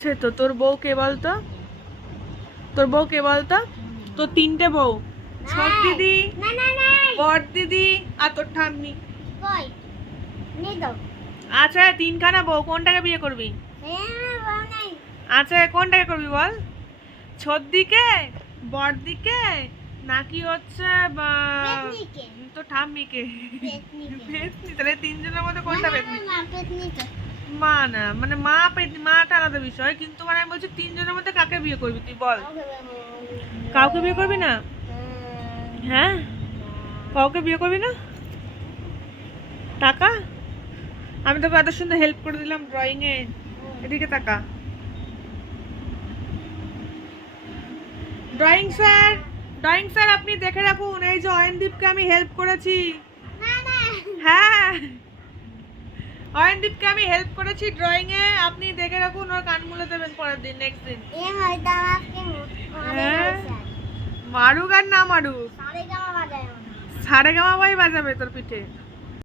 সে তো তোর বউ কে বলতো? তোর বউ কে বলতো? তোর তিনটে বউ, ছোট দিদি, বড় দিদি আর তোর ঠাম্মি। আচ্ছা তিনখানা বউ, কোনটাকে বিয়ে করবি? আচ্ছা কোনটাকে করবি বল? ছোট দিকে, বড় দিকে, নাকি হচ্ছে তোর ঠাম্মিকে? পেতনি। তাহলে তিনজনের মধ্যে কোনটা পেতনি? মা না, মানে মা পেতনি, মাটা আলাদা বিষয়, কিন্তু মানে আমি বলছি তিনজনের মধ্যে কাকে বিয়ে করবি তুই বল? কাউকে বিয়ে করবি না? হ্যাঁ, কাউকে বিয়ে করবি না? টাকা? আমি তোকে এত সুন্দর হেল্প করে দিলাম ড্রয়িং এ, এদিকে টাকা। ড্রয়িং স্যার, ড্রয়িং স্যার আপনি দেখে রাখুন, এই যে অয়নদীপকে আমি হেল্প করেছি। হ্যাঁ, অয়নদীপকে আমি হেল্প করেছি ড্রয়িং এ, আপনি দেখে রাখুন, ওর কান মুলে দেবেন পরের দিন, নেক্সট দিন। হ্যাঁ, মারুক আর না মারুক, সারেগামাবাই বাজাবে তোর পিঠে।